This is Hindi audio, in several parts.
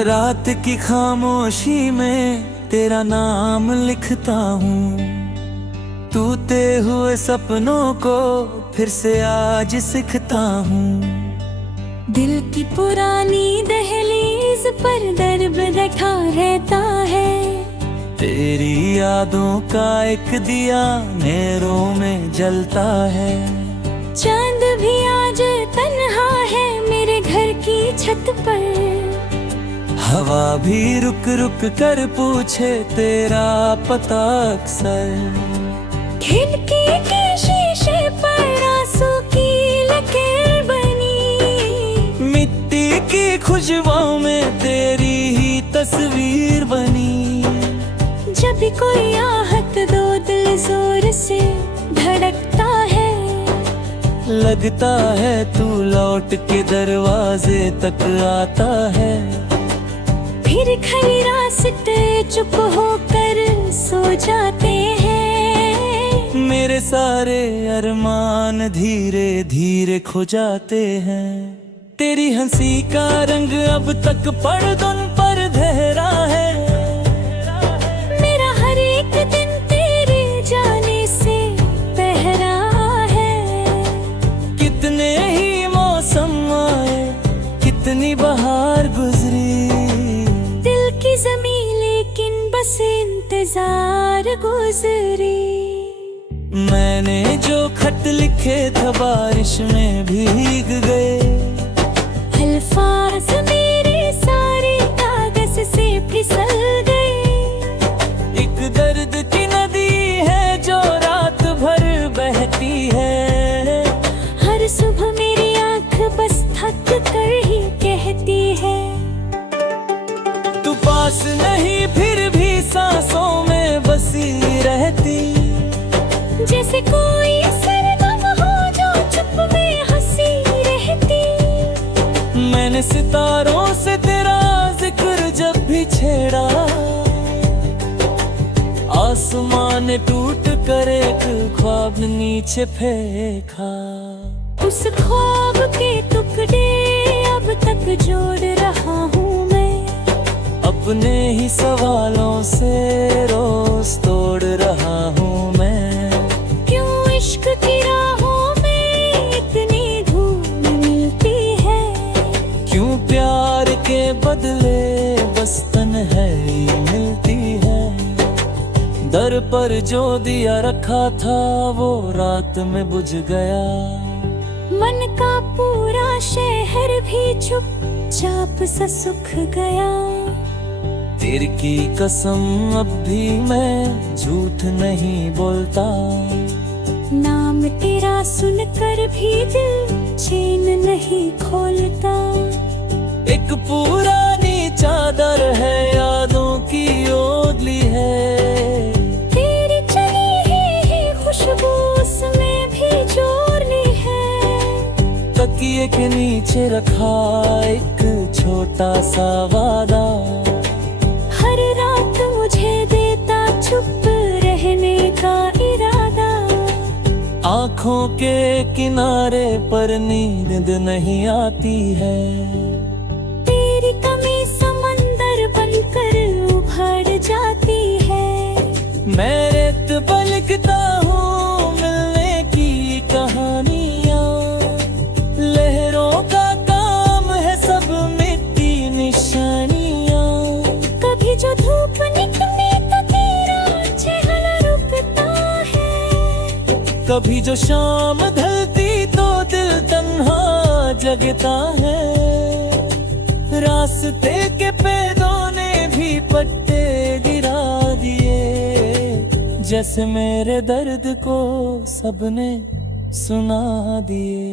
रात की खामोशी में तेरा नाम लिखता हूँ। टूटे हुए सपनों को फिर से आज सीखता हूँ। दिल की पुरानी दहलीज पर दर्द बैठा रहता है। तेरी यादों का एक दिया अंधेरों में जलता है। चांद भी आज तन्हा है मेरे घर की छत पर। हवा भी रुक रुक कर पूछे तेरा पता अक्सर। खिड़की के शीशे पर आंसू की लकीर बनी। मिट्टी की खुशबू में तेरी ही तस्वीर बनी। जब भी कोई आहट दो दिल जोर से धड़कता है। लगता है तू लौट के दरवाजे तक आता है। फिर खली रास्ते चुप होकर सो जाते हैं। मेरे सारे अरमान धीरे धीरे खो जाते हैं। तेरी हंसी का रंग अब तक पर्दों पर गहरा है। मेरा हर एक दिन तेरे जाने से बहरा है। कितने ही मौसम आए, कितनी बहार गुजरी। दिल की ज़मीं लेकिन बस इंतजार गुजरी। मैंने जो खत लिखे थे बारिश में भीग गए। अल्फाज मेरे सारे कागज से फिसल गए। एक दर्द की नदी है जो रात भर बहती है। हर सुबह मेरी आंख बस थक कर ही कहती है। तू पास नहीं फिर भी सांसों में बसी रहती। जैसे कोई सरगम हो जो चुप में हंसी रहती। मैंने सितारों से तेरा जिक्र जब भी छेड़ा। आसमान टूट कर एक ख्वाब नीचे फेंका। उस ख्वाब के टुकड़े अब तक जोड़ रहा हूँ मैं। अपने ही सवालों से रोज तोड़ रहा हूँ मैं। क्यों इश्क की राहों में इतनी धूल मिलती है। क्यों प्यार के बदले बस तन्हाई मिलती है। दर पर जो दिया रखा था वो रात में बुझ गया। मन का पूरा शहर भी चुपचाप सा सूख गया। तेरे की कसम अब भी मैं झूठ नहीं बोलता। नाम तेरा सुनकर भी दिल चैन नहीं खोलता। एक पुरानी चादर है यादों की ओढ़ी है। तेरी चली ही खुशबू उसमें भी जोड़ ली है। तकिए के नीचे रखा एक छोटा सा वादा। हर रात मुझे देता चुप रहने का इरादा। आँखों के किनारे पर नींद नहीं आती है। तेरी कमी समंदर बनकर उभर जाती है। मैं रेत पर लिखता हूँ मिलने की कहानियाँ। लहरों का काम है सब मिट्टी निशानियाँ। कभी जो धूप निकले तो तेरा चेहरा रुकता है। कभी जो शाम ढलती तो दिल तन्हा जगता है। रास्ते के पेड़ों ने भी पत्ते गिरा दिए। जैसे मेरे दर्द को सबने सुना दिए।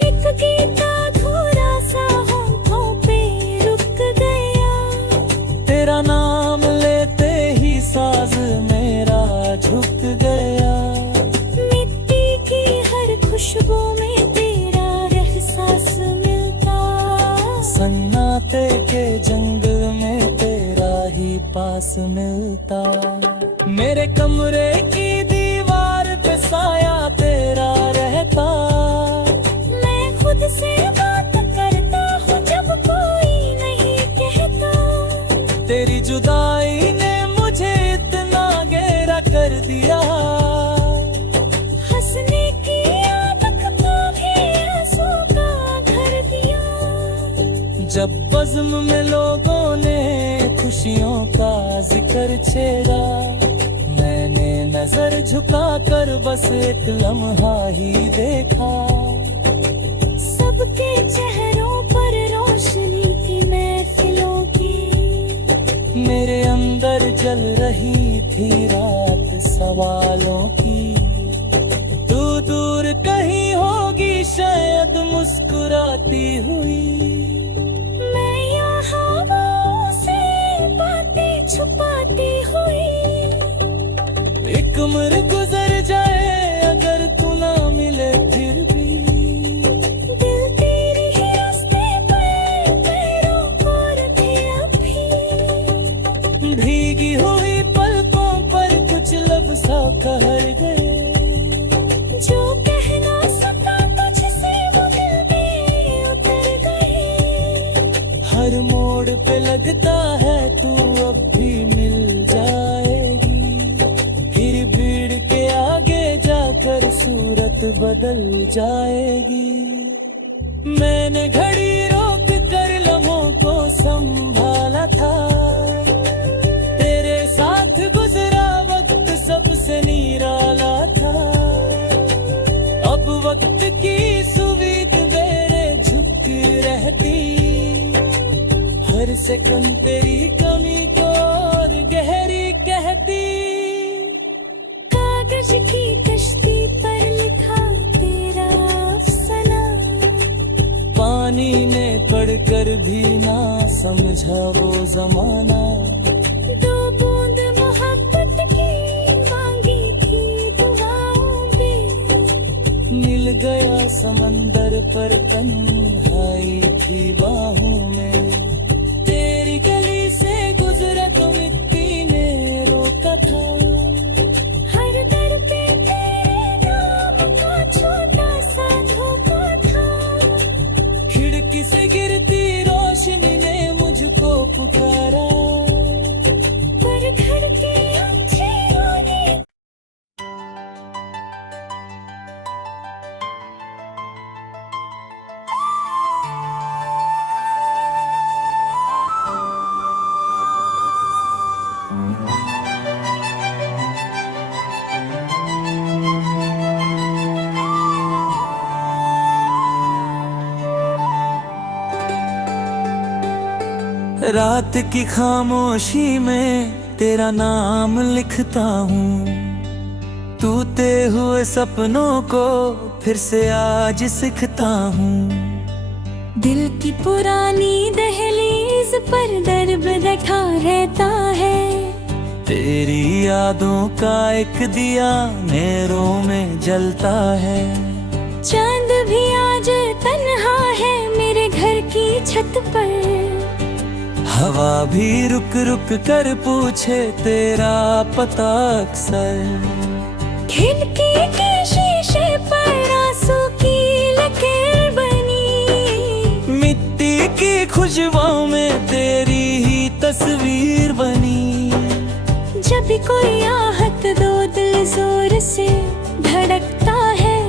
एक गीत अधूरा सा होठों पे रुक गया। तेरा नाम लेते ही साज मेरा झुक गया। मिट्टी की हर खुशबू में तेरा एहसास मिलता। सन्नाटे के जंगल में तेरा ही पास मिलता। मेरे कमरे की दीवार पे साया तेरा रहता। मैं खुद से बात करता हूँ जब कोई नहीं कहता। कर दिया। हंसने की आदत को भी आंसू का भर दिया। जब बज़्म में लोगों ने खुशियों का जिक्र छेड़ा, मैंने नजर झुकाकर बस एक लम्हा ही देखा। सबके चेहरों पर रोशनी थी महफिलों की। मेरे अंदर जल रही थी रात सवालों की। तू दूर कहीं होगी शायद मुस्कुराती हुई। मैं यहाँ हवाओं से बातें छुपाती हुई। एक उम्र गुजर जाए अगर तू ना मिले फिर भी, दिल तेरे ही रास्ते पर पैरों को रखे अभी। भीगी हुई पलकों पर कुछ लफ्ज़ ठहर गए। जो कह ना सका तुझसे वो दिल में उतर गए। हर मोड़ पे लगता है तू अब भी मिल जाएगी। फिर भीड़ के आगे जाकर सूरत बदल जाएगी। मैंने घड़ी रोक कर लम्हों को संभाला था। तेरे साथ गुजरा वक्त सबसे निराला था। अब वक्त की सुवीद मेरे झुक रहती। हर सेकंड तेरी कमी को और गहरी कहती। कागज की कश्ती पर लिखा तेरा अफसाना। पानी ने पढ़कर भी ना समझा वो जमाना। दो बूंद मोहब्बत की मांगी थी दुआओं में। मिल गया समंदर पर तन्हाई थी बाहों में। तेरी गली से गुजरा तो मिट्टी ने रोका था। हर दर पे तेरे नाम का छोटा सा धोखा था। खिड़की से गिरती रोशनी ने मुझको पुकारा। पर घर के अंधेरों ने रात की खामोशी में तेरा नाम लिखता हूँ। टूटे हुए सपनों को फिर से आज सीखता हूँ। दिल की पुरानी दहलीज पर दर्द बैठा रहता है। तेरी यादों का एक दिया अंधेरों में जलता है। चांद भी आज तन्हा है मेरे घर की छत पर। हवा भी रुक रुक कर पूछे तेरा पता अक्सर। खिड़की के शीशे पर आंसू की लकीर बनी। मिट्टी की खुशबुओं में तेरी ही तस्वीर बनी। जब भी कोई आहट दो दिल जोर से धड़कता है।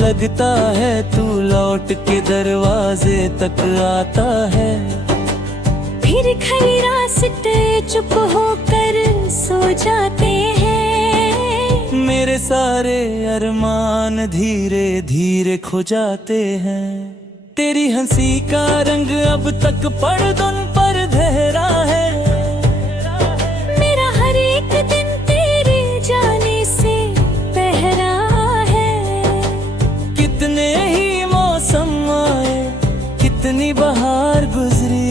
लगता है तू लौट के दरवाजे तक आता है। फिर खड़ी रास्ते चुप होकर सो जाते हैं। मेरे सारे अरमान धीरे धीरे खो जाते हैं। तेरी हंसी का रंग अब तक पर्दों पर धरा है। मेरा हर एक दिन तेरे जाने से पहरा है। कितने ही मौसम आए, कितनी बहार गुजरी।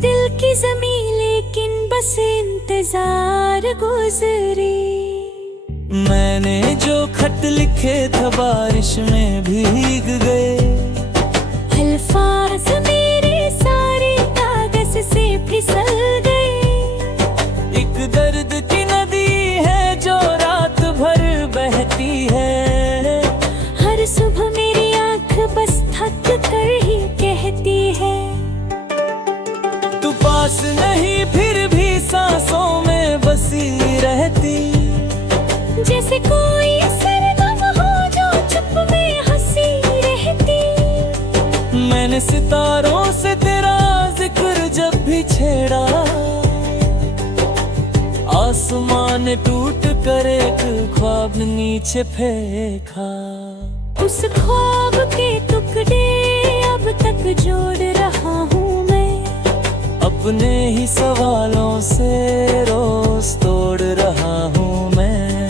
दिल की ज़मीं लेकिन बस इंतजार गुजरी। मैंने जो खत लिखे थे बारिश में भीग गए। अल्फाज मेरे सारे कागज से फिसल गए। एक दर्द की नदी है जो रात भर बहती है। हर सुबह मेरी आंख बस थक कर ही कहती है। तू पास नहीं फिर भी सांसों में बसी रह रहती। जैसे कोई सरगम हो जो चुप में हंसी रहती। मैंने सितारों से तेरा जिक्र जब भी छेड़ा, आसमान टूट कर एक ख्वाब नीचे फेंका। उस ख्वाब के टुकड़े अब तक जोड़ रहा हूँ मैं। अपने ही सवालों से रोज तोड़ रहा हूँ मैं।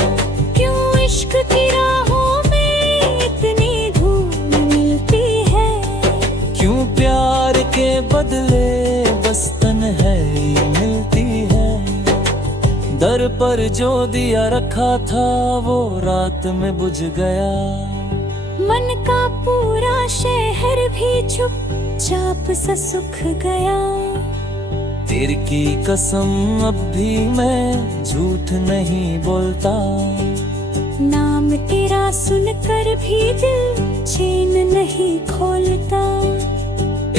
क्यों इश्क की राहों में इतनी धूल मिलती है। क्यों प्यार के बदले बस तन्हाई मिलती है। दर पर जो दिया रखा था वो रात में बुझ गया। मन का पूरा शहर भी चुपचाप सा सुख गया। तेरे की कसम अब भी मैं झूठ नहीं बोलता। नाम तेरा सुनकर भी दिल चैन नहीं खोलता।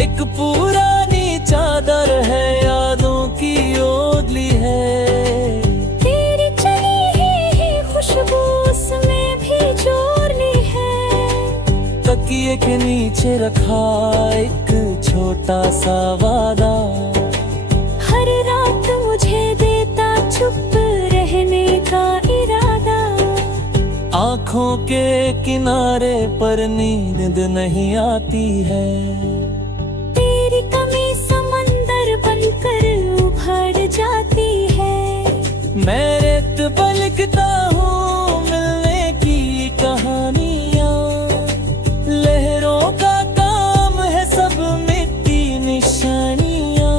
एक पुरानी चादर है यादों की ओढ़ी है। तेरी चली ही खुशबू उसमें भी जोड़नी है। तकिए के नीचे रखा एक छोटा सा वादा। हर रात मुझे देता चुप रहने का इरादा। आँखों के किनारे पर नींद नहीं आती है। तेरी कमी समंदर बनकर उभर जाती है। मैं रेत पर लिखता हूँ मिलने की कहानियाँ। लहरों का काम है सब मिट्टी निशानियाँ।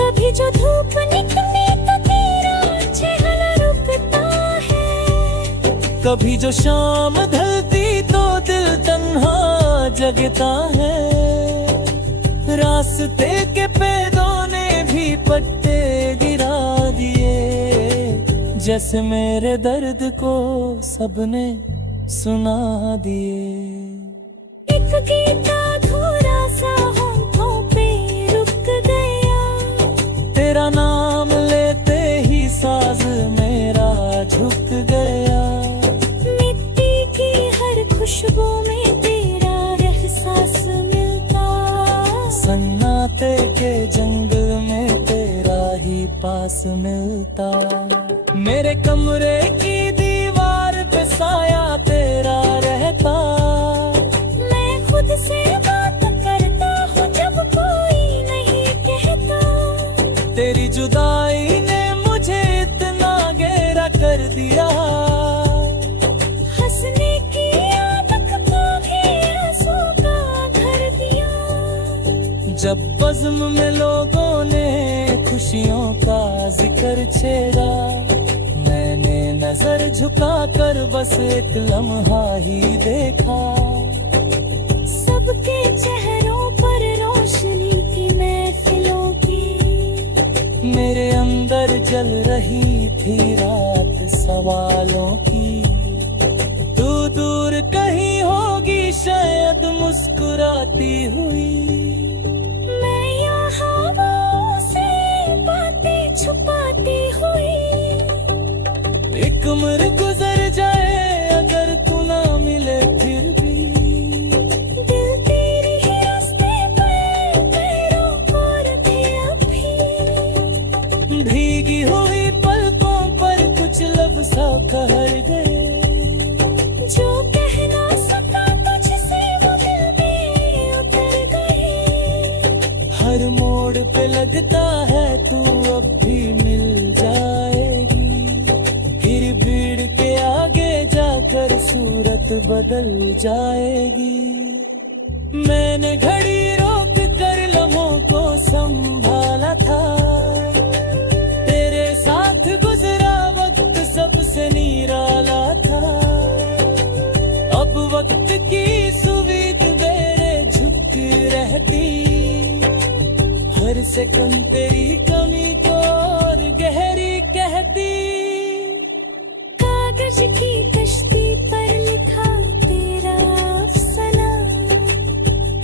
कभी जो धूप निकले तो तेरा चेहरा रुकता है। कभी जो शाम ढलती तो दिल तन्हा जगता है। रास्ते के पेड़ों ने भी पत्ते गिरा दिए। जैसे मेरे दर्द को सबने सुना दिए। एक गीत अधूरा सा होठों पे रुक गया। तेरा नाम लेते ही साज मेरा झुक गया। मिट्टी की हर खुशबू में तेरा एहसास मिलता। सन्नाटे के जंगल में तेरा ही पास मिलता। मेरे कमरे की दीवार पे साया तेरा रहता। मैं खुद से बात करता हूँ जब कोई नहीं कहता। तेरी जुदाई ने मुझे इतना गहरा कर दिया। हंसने की आदत को भी आंसू का भर दिया। जब बज़्म में लोगों ने खुशियों का जिक्र छेड़ा, मैंने नजर झुका कर बस एक लम्हा ही देखा। सबके चेहरों पर रोशनी थी महफिलों की। मेरे अंदर जल रही थी रात सवालों की। तू दूर कहीं होगी शायद मुस्कुराती हुई। मैं यहाँ हवाओं से बातें छुपाती हुई। एक उम्र गुजर जाए अगर तू ना मिले फिर भी। दिल तेरी ही रास्ते पर पैरों को रखे अभी। भीगी हुई पलकों पर कुछ लफ्ज़ ठहर गए। जो कह ना सका तुझसे वो दिल में उतर गए। हर मोड़ पे लगता है तू अब भी मिल जाएगी। फिर भीड़ के आगे जाकर सूरत बदल जाएगी। मैंने घड़ी रोक कर लम्हों को संभाला था। तेरे साथ गुजरा वक्त सबसे निराला था। अब वक्त की सुवीद मेरे झुक रहती। हर सेकंड तेरी कमी को और गहरी कहती। कागज की कश्ती पर लिखा तेरा अफसाना।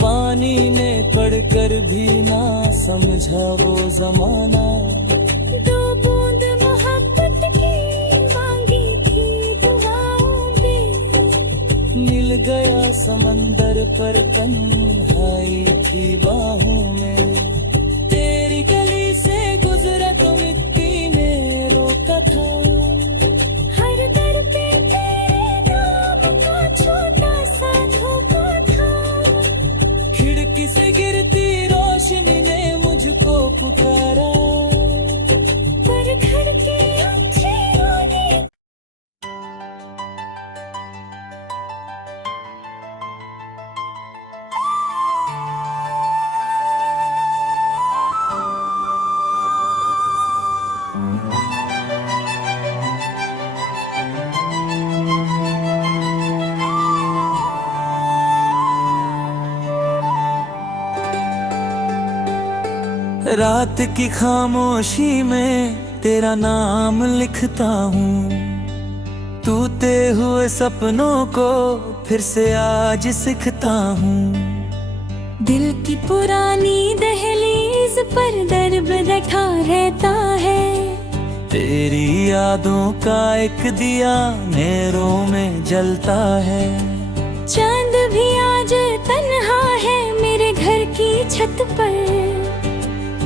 पानी ने पढ़कर भी ना समझा वो जमाना। दो बूंद मोहब्बत की समंदर पर तन्हाई थी बाहों में, तेरी गली से गुजरा तो मिट्टी ने रोका था। हर दर पे तेरे नाम का छोटा सा धोखा था। खिड़की से गिरती रोशनी ने मुझको पुकारा, पर घर के अंधेरों ने रात की खामोशी में तेरा नाम लिखता हूँ, टूटे हुए सपनों को फिर से आज सीखता हूँ। दिल की पुरानी दहलीज पर दर्द बैठा रहता है। तेरी यादों का एक दिया अंधेरों में जलता है। चांद भी आज तन्हा है मेरे घर की छत पर।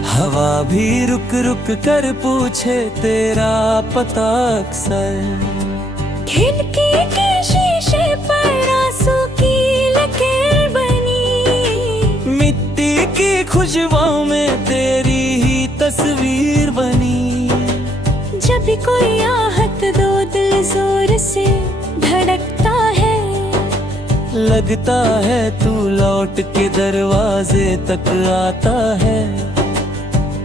हवा भी रुक रुक कर पूछे तेरा पता अक्सर। खिड़की के शीशे पर आंसू की लकीर बनी, मिट्टी की खुशबुओं में तेरी ही तस्वीर बनी। जब भी कोई आहत दो दिल जोर से धड़कता है। लगता है तू लौट के दरवाजे तक आता है।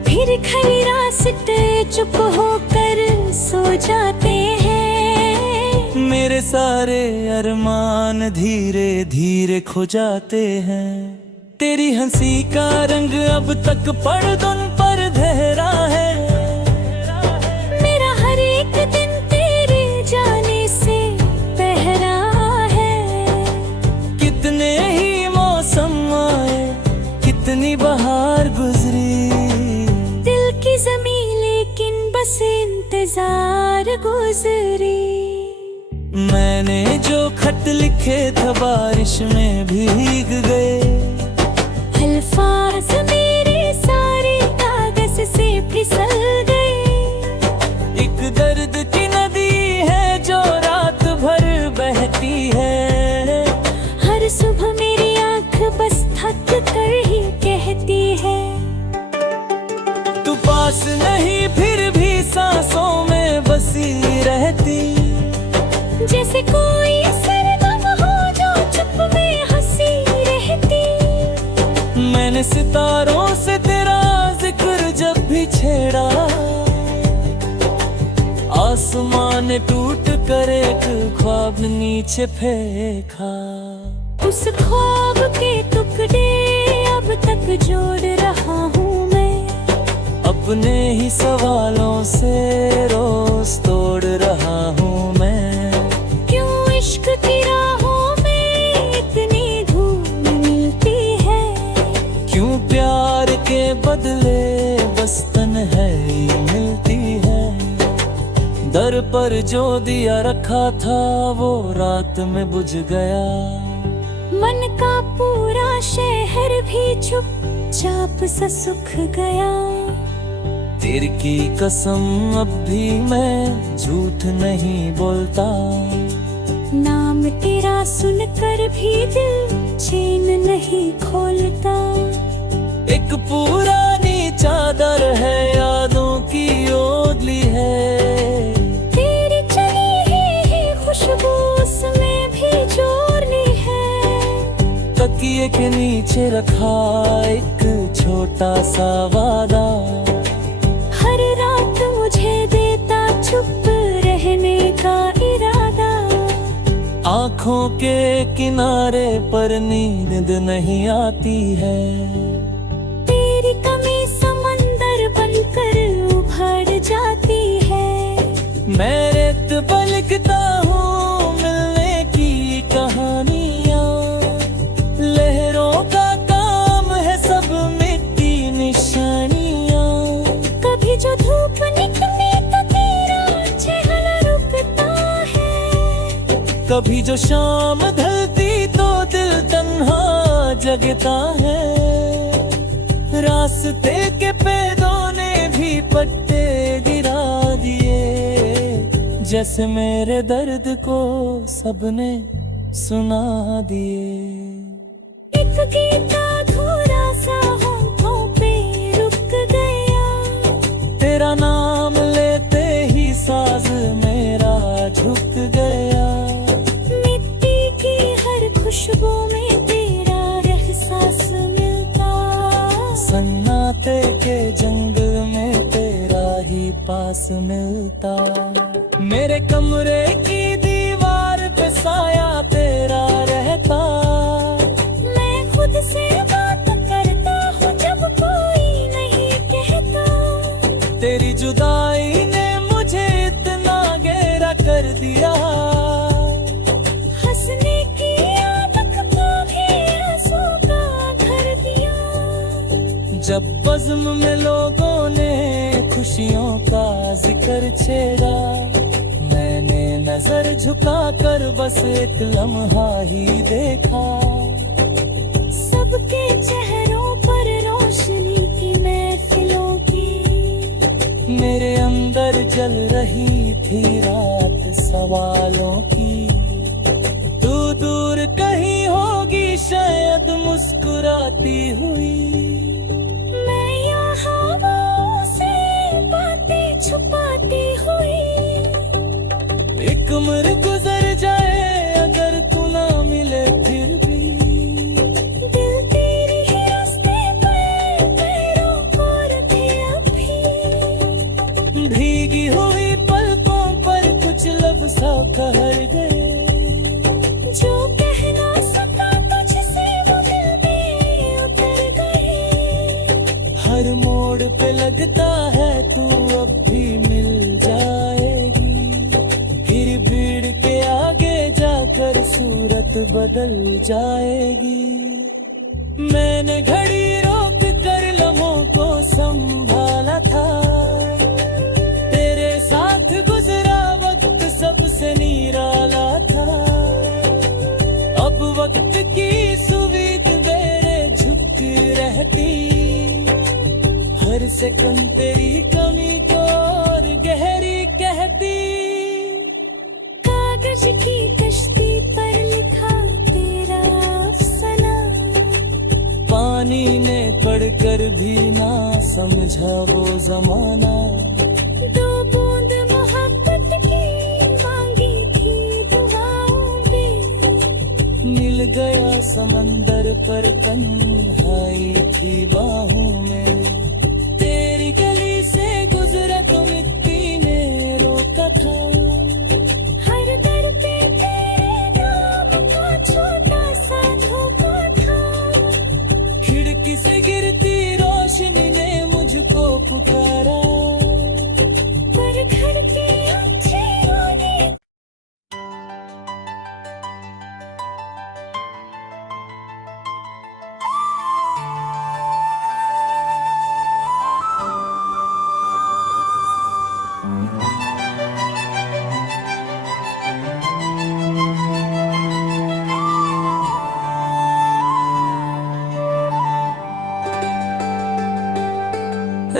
फिर खली रास्ते चुप होकर सो जाते हैं। मेरे सारे अरमान धीरे धीरे खो जाते हैं। तेरी हंसी का रंग अब तक पर्दों पर धरा है। मेरा हर एक दिन तेरे जाने से बहरा है। कितने ही मौसम आए, कितनी बहार गुजरी, दिल की ज़मीं लेकिन बस इंतजार गुजरी। मैंने जो खत लिखे थे बारिश में भीग गए। अल्फाज मेरे सारे कागज से फिसल गए। एक दर्द की नदी है जो रात भर बहती है। हर सुबह मेरी आंख बस थक कर ही कहती है। तू पास नहीं फिर भी सांसों में बसी रहती। जैसे कोई सरगम हो जो चुप में हंसी रहती। मैंने सितारों से तेरा जिक्र जब भी छेड़ा, आसमान टूट कर एक ख्वाब नीचे फेंका। उस ख्वाब के टुकड़े अब तक जोड़ रहा हूँ मैं। अपने ही सवालों से रोज तोड़ रहा हूँ मैं। क्यों इश्क की राहों में इतनी धूल मिलती है। क्यों प्यार के बदले बस तन्हाई मिलती है। दर पर जो दिया रखा था वो रात में बुझ गया। मन का पूरा शहर भी चुपचाप सा सूख गया। तेरे की कसम अब भी मैं झूठ नहीं बोलता। नाम तेरा सुनकर भी दिल चैन नहीं खोलता। एक पुरानी चादर है यादों की ओढ़ी है। तेरी चली ही खुशबू उसमें भी जोड़नी है। तकिए के नीचे रखा एक छोटा सा वादा। हर रात मुझे देता चुप रहने का इरादा। आँखों के किनारे पर नींद नहीं आती है। तेरी कमी समंदर बनकर उभर जाती है। मैं रेत पर लिखता हूँ मिलने की कहानियाँ। लहरों का काम है सब मिट्टी निशानियाँ। कभी जो धूप निकले तो तेरा चेहरा रुकता है। कभी जो शाम ढलती तो तन्हा जगता है। रास्ते के पेड़ों ने भी पत्ते गिरा दिए, जैसे मेरे दर्द को सबने सुना दिए। एक गीत अधूरा सा होठों पे रुक गया, तेरा नाम लेते ही साज मेरा झुक गया। मिट्टी की हर खुशबू में तेरा एहसास मिलता, सन्नाटे के जंगल में तेरा ही पास मिलता। मेरे कमरे की दीवार पे साया तेरा रहता, मैं खुद से बात करता हूँ जब कोई नहीं कहता। तेरी जुदाई ने मुझे इतना गहरा कर दिया, हंसने की आदत को भी आंसू का भर दिया। जब बज़्म में लोगों ने खुशियों का जिक्र छेड़ा, मैंने नजर झुका कर बस एक लम्हा ही देखा। सबके चेहरों पर रोशनी की महफिलों की, मेरे अंदर जल रही थी रात सवालों की। तू दूर कहीं होगी शायद मुस्कुराती हुई, मैं यहाँ हवाओं से बातें छुपाती हुई। एक उम्र गुजर जाए अगर तू ना मिले फिर भी, दिल तेरे ही रास्ते पर पैरों को रखे अभी। भीगी हुई पलकों पर कुछ लफ्ज़ ठहर गए, जो कह ना सका तुझसे वो दिल में उतर गए। हर मोड़ पे लगता है तू अब भी मिल जाएगी, फिर भीड़ के आगे जाकर सूरत बदल जाएगी। मैंने घड़ी रोक कर लम्हों को संभाला था, तेरे साथ गुजरा वक्त सबसे निराला था। अब वक्त की सुवीद मेरे झुक रहती, हर सेकंड तेरी कमी को और गहरी कहती। कागज की कश्ती पर लिखा तेरा अफसाना, पानी ने पढ़कर भी ना समझा वो जमाना। दो बूंद मोहब्बत की मांगी थी दुआओं में, मिल गया समंदर पर तन्हाई की बाहों में। तेरी गली से गुजरा तो मिट्टी ने रोका था, हर दर पे तेरे नाम का छोटा सा धोखा था। खिड़की से गिरती रोशनी ने मुझको पुकारा, पर घर के अंधेरों ने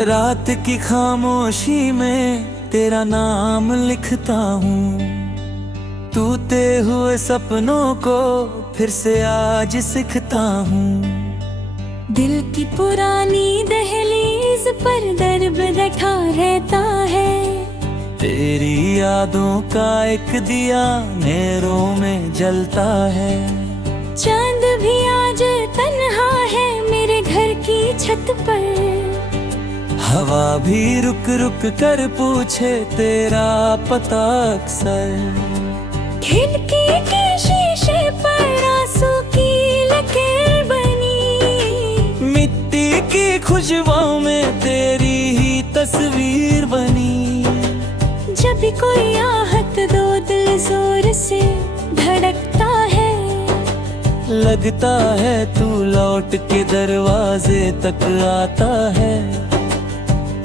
रात की खामोशी में तेरा नाम लिखता हूँ, टूटे हुए सपनों को फिर से आज सीखता हूँ। दिल की पुरानी दहलीज पर दर्द बैठा रहता है, तेरी यादों का एक दिया अंधेरों में जलता है। चांद भी आज तन्हा है मेरे घर की छत पर, हवा भी रुक रुक कर पूछे तेरा पता अक्सर। खिड़की के शीशे पर आंसू की लकीर बनी, मिट्टी की खुशबू में तेरी ही तस्वीर बनी। जब भी कोई आहत दो दिल जोर से धड़कता है, लगता है तू लौट के दरवाजे तक आता है।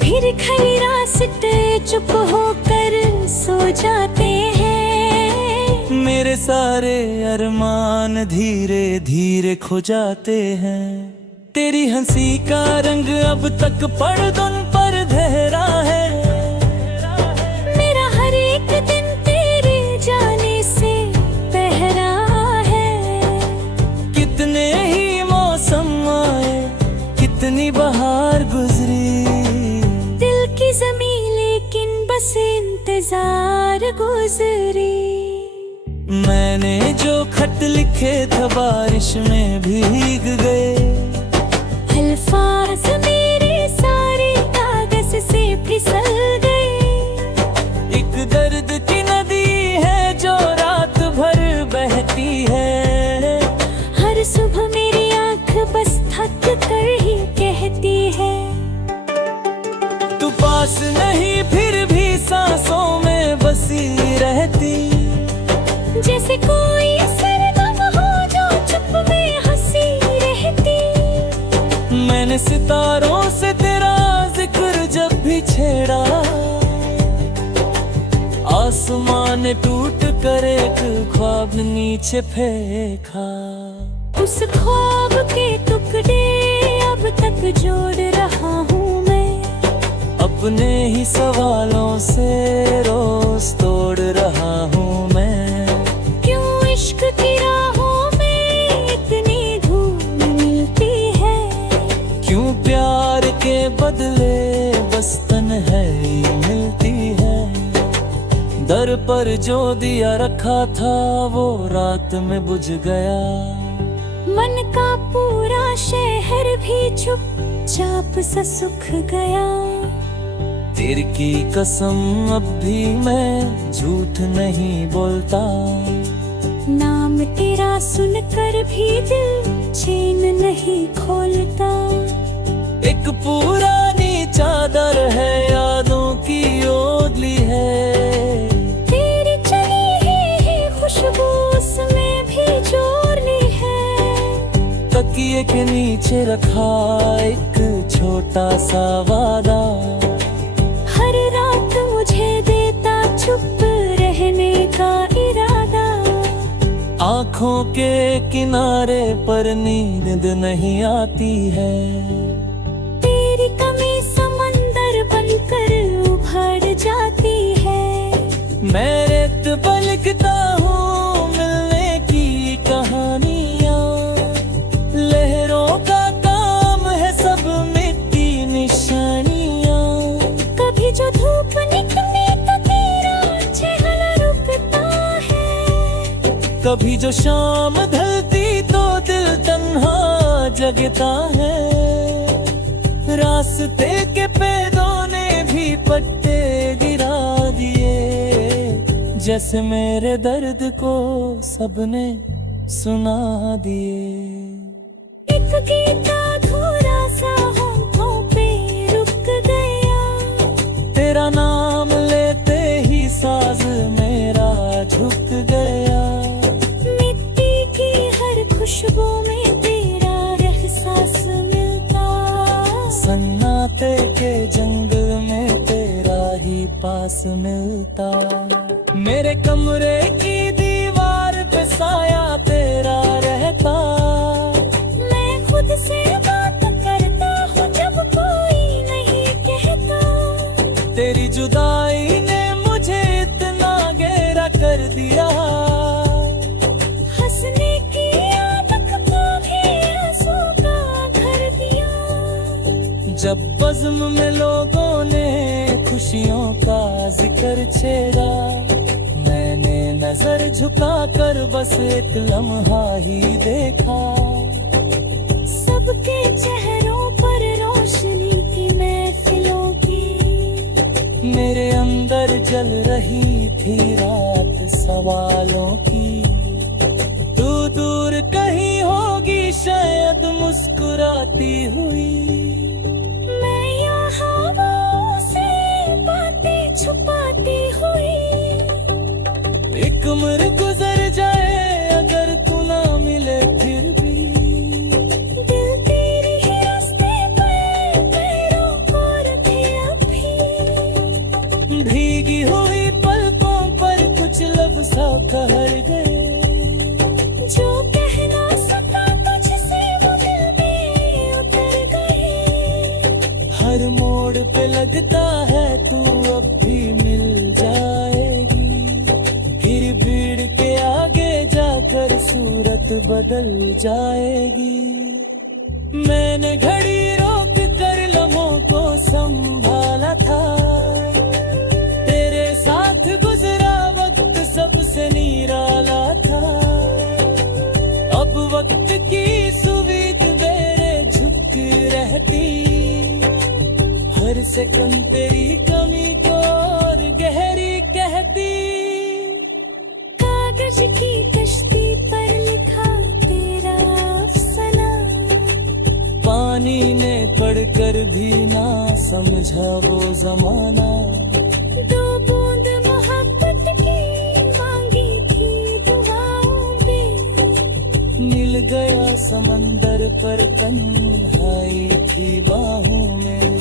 फिर खली रास्ते चुप होकर सो जाते हैं, मेरे सारे अरमान धीरे धीरे खो जाते हैं। तेरी हंसी का रंग अब तक पर्दों पर धरा है। मेरा हर एक दिन तेरे जाने से पहरा है। कितने ही मौसम आए, कितनी बहार गुजरी, दिल की ज़मीं लेकिन बस इंतजार गुजरी। मैंने जो खत लिखे थे बारिश में भीग गए। अल्फाज मेरे सारे कागज से फिसल गए। एक दर्द की नदी है जो रात भर बहती है। हर सुबह मेरी आंख बस थक कर ही कहती है। तू पास नहीं फिर भी सांसों में बसी रहती। जैसे कोई सरगम हो जो चुप में हंसी रहती। मैंने सितारों से तेरा जिक्र जब भी छेड़ा, आसमान टूट कर एक ख्वाब नीचे फेंका। उस ख्वाब के टुकड़े अब तक जोड़ रहा हूँ मैं। अपने ही सवालों से रोज तोड़ रहा हूँ मैं। क्यों इश्क की राहों में इतनी धूल मिलती है। क्यों प्यार के बदले बस तन्हाई मिलती है। दर पर जो दिया रखा था वो रात में बुझ गया। मन का पूरा शहर भी चुपचाप सा सूख गया। तेरे की कसम अब भी मैं झूठ नहीं बोलता। नाम तेरा सुनकर भी दिल चैन नहीं खोलता। एक पुरानी चादर है यादों की ओढ़ी है। तेरी चली ही खुशबू उसमें भी जोड़ ली है। तकिए के नीचे रखा एक छोटा सा वादा। हर रात मुझे देता चुप रहने का इरादा। आँखों के किनारे पर नींद नहीं आती है। तेरी कमी समंदर बनकर उभर जाती है। मैं रेत पर लिखता हूँ मिलने की कहानियाँ। लहरों का काम है सब मिट्टी निशानियाँ। कभी जो धूप निकले तो तेरा चेहरा रुकता है। कभी जो शाम ढलती तो दिल तन्हा जगता है। रास्ते के पेड़ों ने भी पत्ते गिरा दिए। जैसे मेरे दर्द को सबने सुना दिए। एक गीत अधूरा सा होठों पे रुक गया। तेरा नाम लेते ही साज मेरा झुक गया। मिट्टी की हर खुशबू में तेरा एहसास मिलता। सन्नाटे के जंगल में तेरा ही पास मिलता। मेरे कमरे की दीवार पे साया तेरा रहता। मैं खुद से बात करता हूँ जब कोई नहीं कहता। तेरी जुदाई ने मुझे इतना गहरा कर दिया। हंसने की आदत को भी आंसू का घर दिया। जब बज़्म में लोगों ने खुशियों का जिक्र छेड़ा, मैंने नजर झुका कर बस एक लम्हा ही देखा। सबके चेहरों पर रोशनी थी महफिलों की। मेरे अंदर जल रही थी रात सवालों की। तू दूर कहीं होगी शायद मुस्कुराती हुई। मैं यहाँ हवाओं से बातें छुपाती हुई। एक उम्र गुजर जाए अगर तू ना मिले फिर भी। दिल तेरे ही रास्ते पे पैरों को रखे अभी। भीगी हुई पलकों पर कुछ लफ्ज़ ठहर गए। लगता है तू अब भी मिल जाएगी, फिर भीड़ के आगे जाकर सूरत बदल जाएगी। मैंने घड़ी रोक कर लम्हों को संभाला था, तेरे साथ गुजरा वक्त सबसे निराला था। अब वक्त की सुविध मेरे झुक रहती, हर सेकंड तेरी कमी को और गहरी कहती। कागज की कश्ती पर लिखा तेरा अफसाना, पानी ने पढ़कर भी ना समझा वो जमाना। दो बूंद मोहब्बत की मांगी थी दुआओं में, मिल गया समंदर पर तन्हाई थी बाहों में।